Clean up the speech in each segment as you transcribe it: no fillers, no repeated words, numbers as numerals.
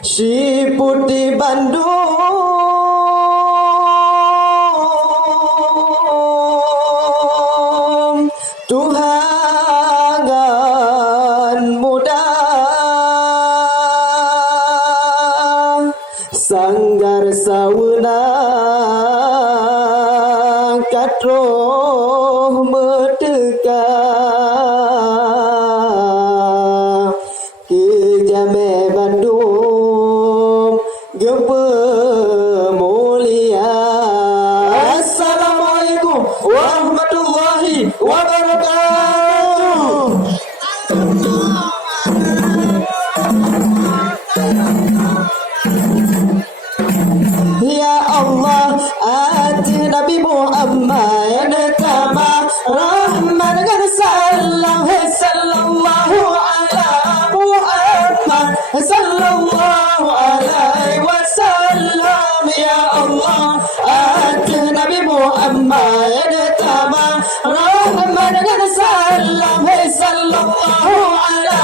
si putih Bandung Tuhangan muda sanggar sauna katroh medeka ke jame Bandung gepe mulia. Assalamualaikum warahmatullahi wabarakatuh. Ya Allah, ati Nabi Muhammad kama rahman dan salam sallallahu ala Muhammad sallallahu alaihi wasallam. Ya Allah, ati Nabi Muhammad kama rahman dan salam sallallahu ala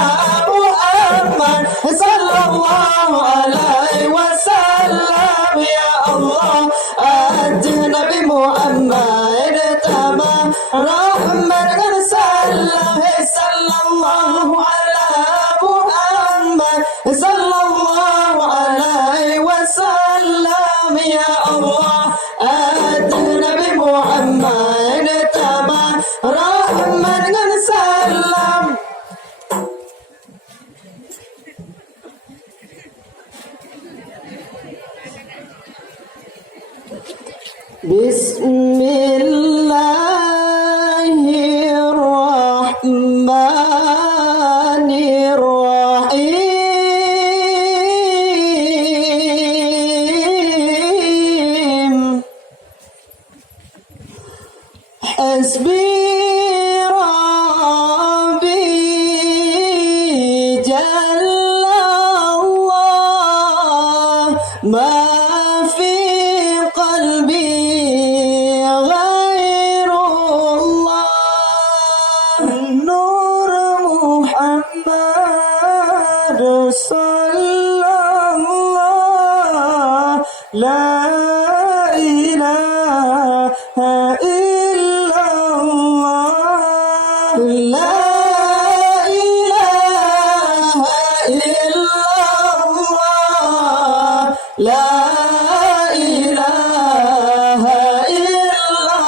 Muhammad sallallahu alaihi wasallam. Ya Allah, ati Nabi Muhammad tama rahman dan salam sallallahu ala Muhammad sallallahu alaihi wasallam. Ya Allah, ati Nabi Muhammad tama rahman dan salam. Bismillahirrahmanirrahim. Hasbi Rabbi Jalla Allah ma fi qalbi ghairullah. Nur Muhammad sallallahu la ilaha illallah, la ilaha illallah, la ilaha illallah.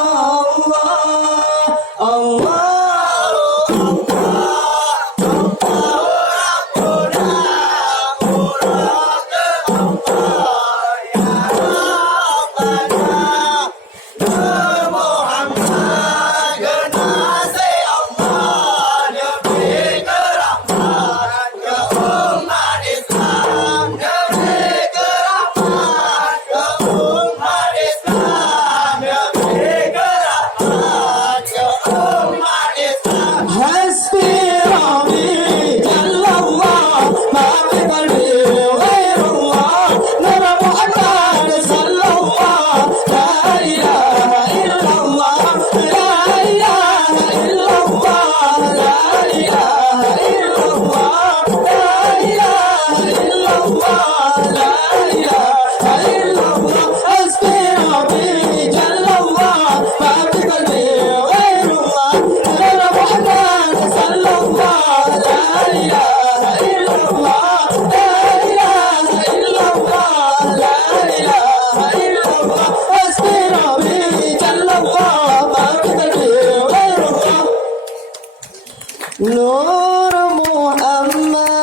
Nur Muhammad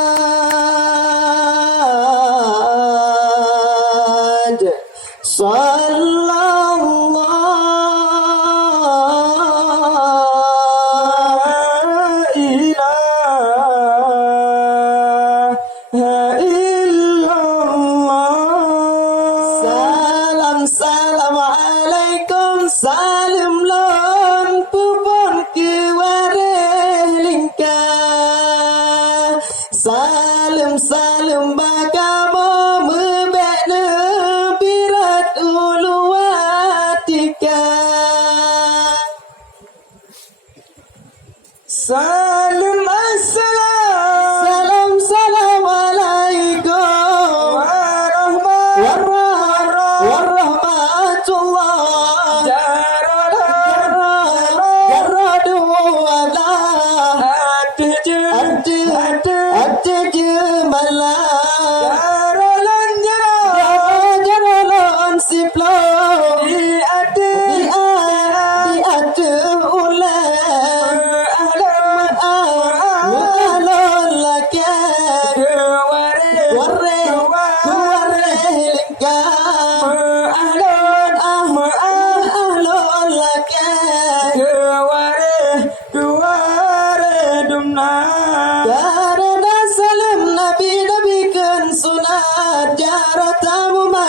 sallallahu ilaha illallah. Salam salam alaikum salam lon pupon kiware lingka. Salam salam bakamo mebekne birat uluwatika. Salam assalam salam salam alaikum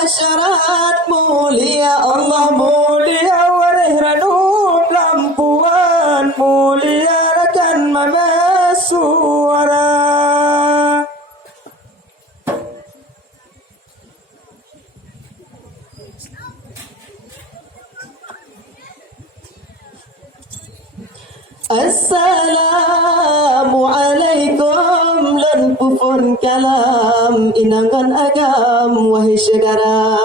Syarat mulia Allah mulia warih ranum lampuan mulia rakan suara. Assalamualaikum lan pupun kalam inangan agam wahai segara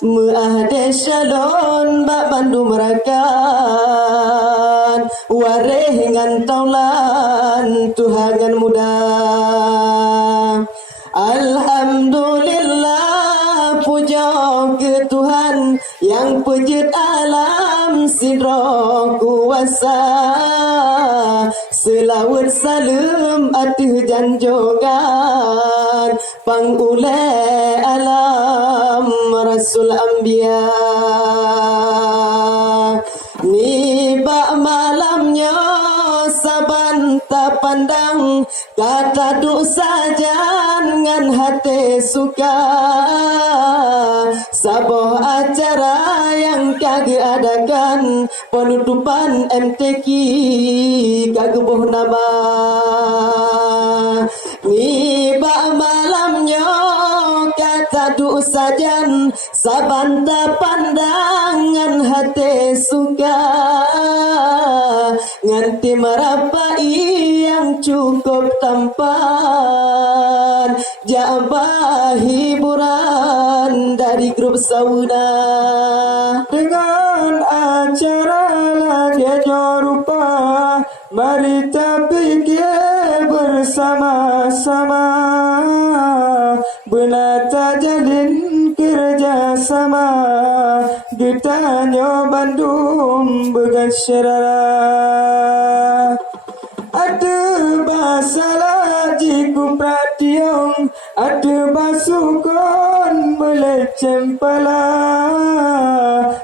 muahde shalon bak bandu merakan wareh ngantaulan tuhangan muda. Alhamdulillah puja ke Tuhan yang pejut alam sidra kuasa. Selawat salam atuh janjogan pangulai alam Rasul Anbiya. Nibak malamnya saban tak pandang kata duk sajan ngan hati suka. Sabuh acara yang kagak adakan penutupan MTQ kagak boh nama. Nibak malamnya kata duk sajan saban tak pandangan hati suka. Nganti merapai yang cukup tampan jambah hiburan dari grup sauna. Dengan acara lagi rupa mari kita fikir bersama-sama benata jalin kerjasama kita nyo Bandung begasyara. Ada masalah jiku prationg, ada basukon melecem pala,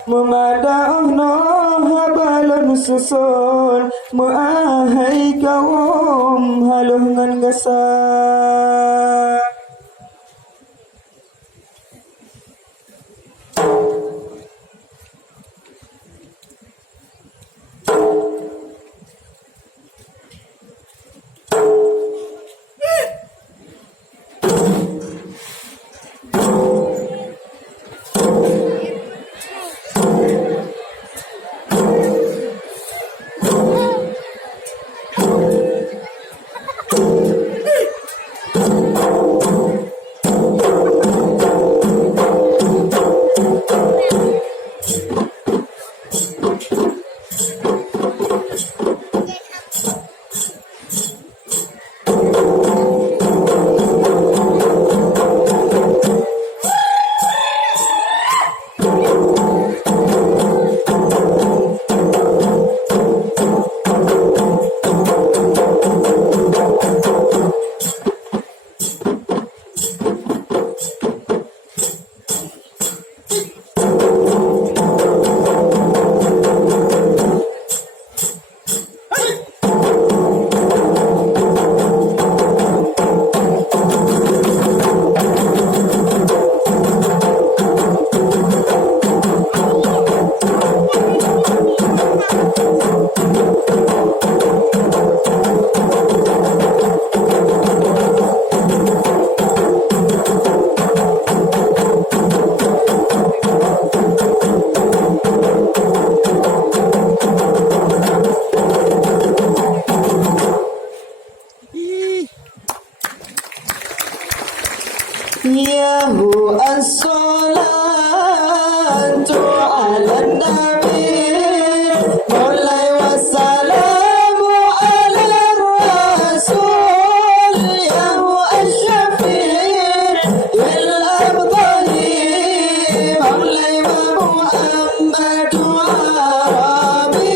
memadah no habalon susun, muahai kawom haluh ngan gasa. Yahu as-salatu ala nabi mulai wassalamu ala rasul yahu as-syafi' il abdali mulai wa muhammadu arabi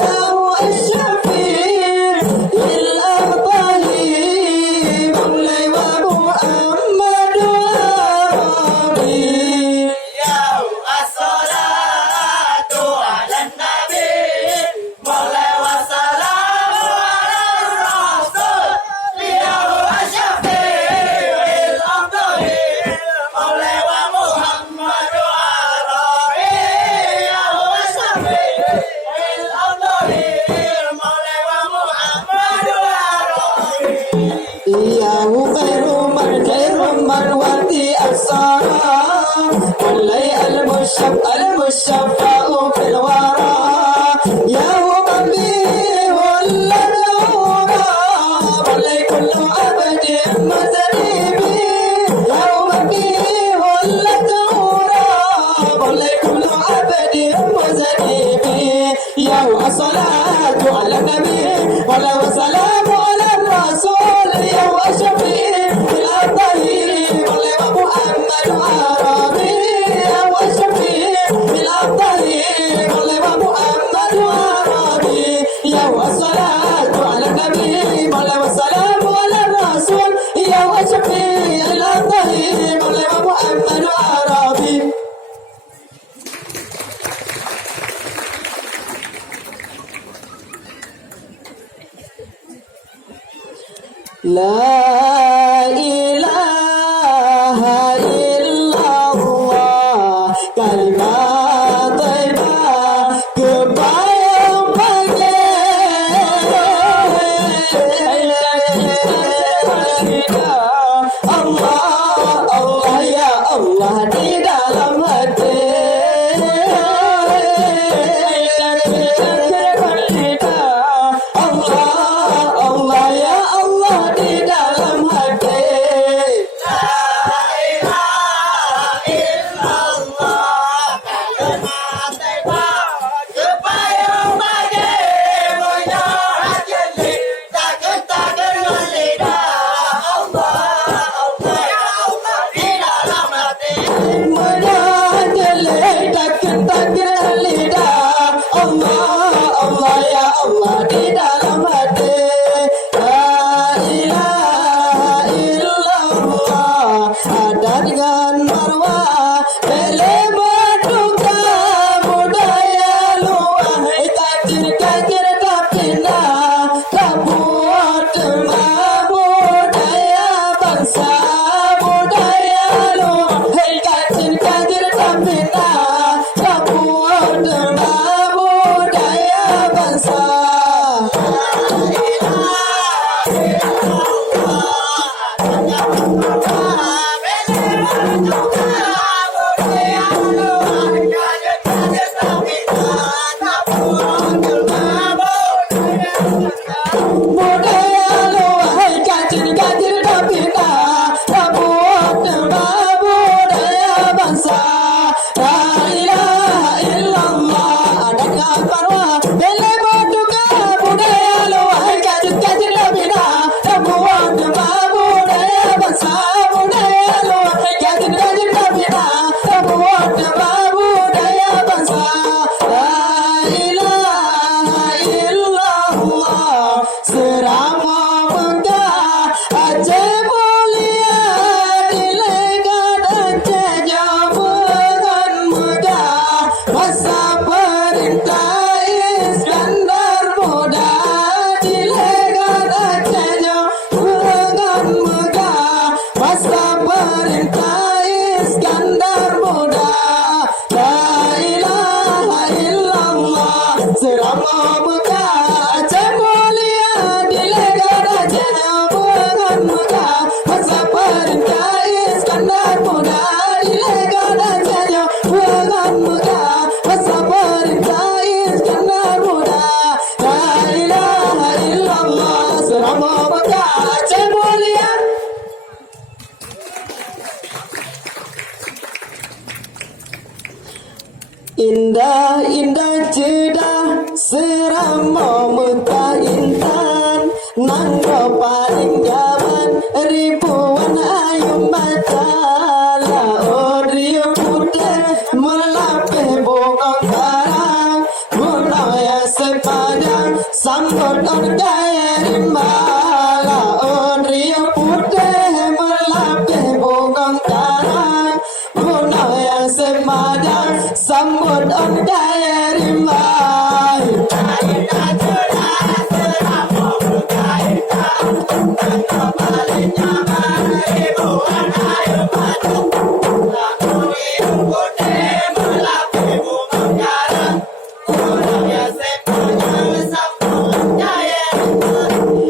yahu as-syafi' il abdali mulai wa muhammadu المشفع في الورى يوم به ولا نورا واللي كل عبد مزريبي يوم به ولا نورا واللي كل عبد مزريبي يوم الصلاة على النبي ولا وسلام على الرسول يوم الشفيع الأطهير والله محمد عربي يوم الشفيع الأطهير والله محمد عربي يوم الصلاة على النبي والله والسلام على الرسول يوم الشفيع الأطهير والله محمد عربي. La ilaha illallah kalimat thayyibah kebayang bagi Allah Allah ya Allah di dalam hati Allah Allah ya Allah di dalam hati. Menyanjali takir lidah Allah Allah ya Allah di dalam hati. La ilaha illallah ada dengan marwah bele maduka budaya luah kacir tapina kabuat budaya bangsa budaya luah kacir tapina kabuat budaya bangsa. Budaya luar kacir tapina kabuat budaya bangsa. La ilaha illallah ada dengan marwah bele maduka budaya luar kacir tapina kabuat budaya bangsa. Budaya luar kacir tapina kabuat budaya bangsa. La ilaha illallah serama Mekah Aceh mulia dilegat Aceh jabatan megah masa perintah Iskandar muda dilegat Aceh jabatan megah masa perintah Iskandar muda. La ilaha illallah serama Mekah Aceh mulia dilegat Aceh jabatan megah masa perintah Iskandar muda dilegat Aceh jabatan megah masa perintah Iskandar muda. La ilaha illallah serama Mekah Aceh mulia. Indah indah cedah serama Mekah intan nanggo paling jaman ribuan ayu mata laut riuh putih melapih bokong karang gunung yang sepanjang sambut on gaya rimba laut riuh putih melapih bokong karang gunung yang sepanjang sambut on gaya rimba.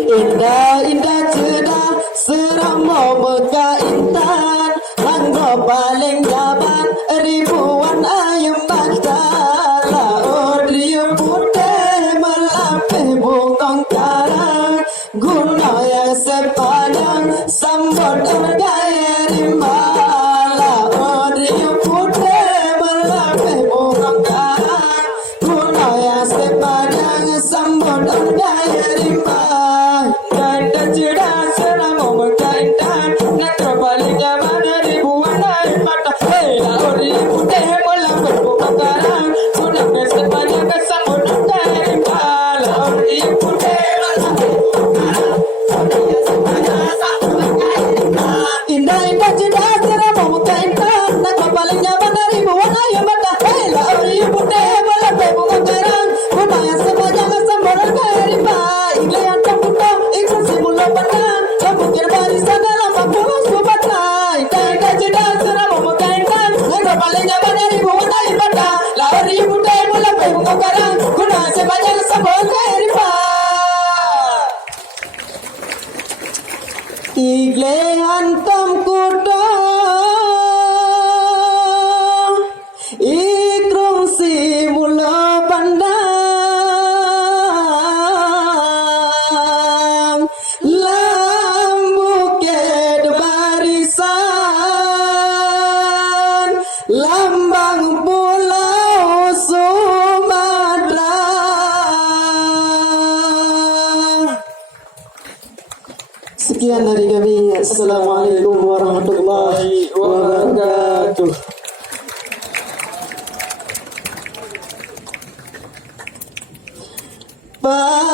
Indah indah cedah serama Mekah intan langgo paling jaban ribuan ayu rimba lawan riu putih berlapih bongkar gunaya sepanjang sambut gaya rimba Kaita cerdas selama mengkaitan nak terbalik zaman ribuan air mata. Hei lauri putih melambut kebakaran sunamnya sepanjang kesambut dari rimba. Lauri putih melambut kebakaran sunamnya sepanjang kesambut dari rimba. indah-indah cerdas serama mengkaitan nak paling nyaman dari ribuan air mata hei lauri putih berlapih bongkar gunanya sepanjang sambut gaya rimba Inglean terbuka ikut simula pandang Kemungkinan barisan dalam puluh sumatera Indah-indah cerdas serama mengkaitkan Negara paling nyaman dari ribuan air mata Lauri putih melapih bongkaran Guna sepanjang sambal gaya rimba Igle hantam kuda Ikrum simula pandang Lambuket barisan Lambang pulau Sumatera Sekian dari kami. Assalamualaikum warahmatullahi wabarakatuh. Bye.